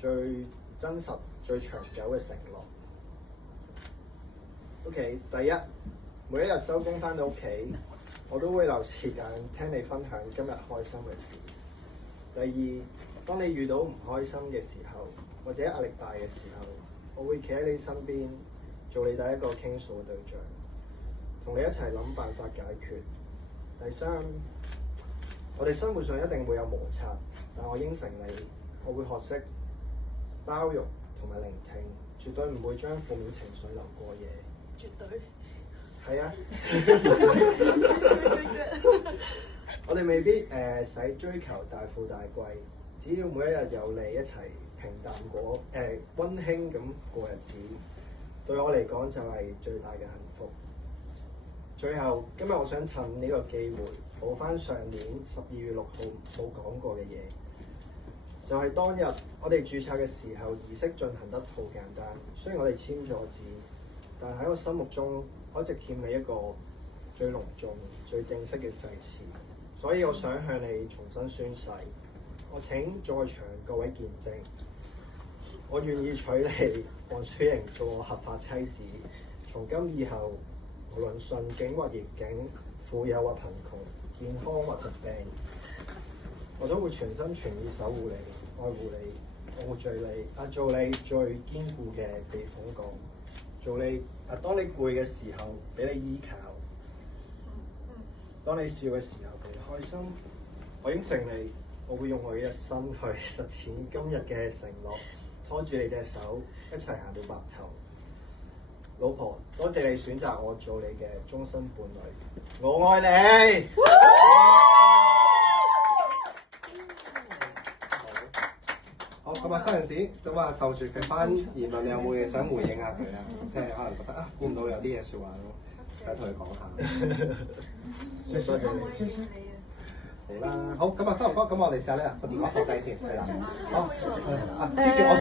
最真實、最長久嘅承諾。OK， 第一，每一日收工返到屋企，我都會留時間聽你分享今日開心嘅事。第二，當你遇到唔開心嘅時候，或者壓力大嘅時候，我會企喺你身邊，做你第一個傾訴嘅對象，同你一齊諗辦法解決。第三，我哋生活上一定會有摩擦，但我應承你，我會學識包容同埋聆聽，絕對唔會將負面情緒留過夜。絕對。係啊。我哋未必使追求大富大貴，只要每一日有你一齊平淡溫馨咁過日子，對我嚟講就係最大嘅幸福。最後，今日我想趁呢個機會補翻上年12月6號冇講過嘅嘢，就係當日我哋註冊嘅時候，儀式進行得好簡單。雖然我哋簽咗字，但喺我心目中，我一直欠你一個最隆重、最正式嘅誓詞。所以我想向你重新宣誓，我請在場各位見證，我願意娶你黃雪瑩做我合法妻子。從今以後，無論順境或逆境，富有或貧窮，健康或疾病，我都會全心全意守護你、愛護你、護住你，做你最堅固嘅避風港，做你當你攰嘅時候俾你依靠，當你笑嘅時候俾你開心。我應承你，我會用我嘅一生去實踐今日嘅承諾，拖住你隻手一齊行到白頭。老婆，多謝你選擇我做你嘅終身伴侶，我愛你。好，咁啊，新娘子咁啊，就住佢番言論，你有冇嘢想回應下佢啊？即係可能覺得估唔到有啲嘢説話咯，想同佢講下。多謝你，謝謝。好啦，好咁啊，新郎哥，咁我哋試下咧個電話放低先，係啦，好，跟住我。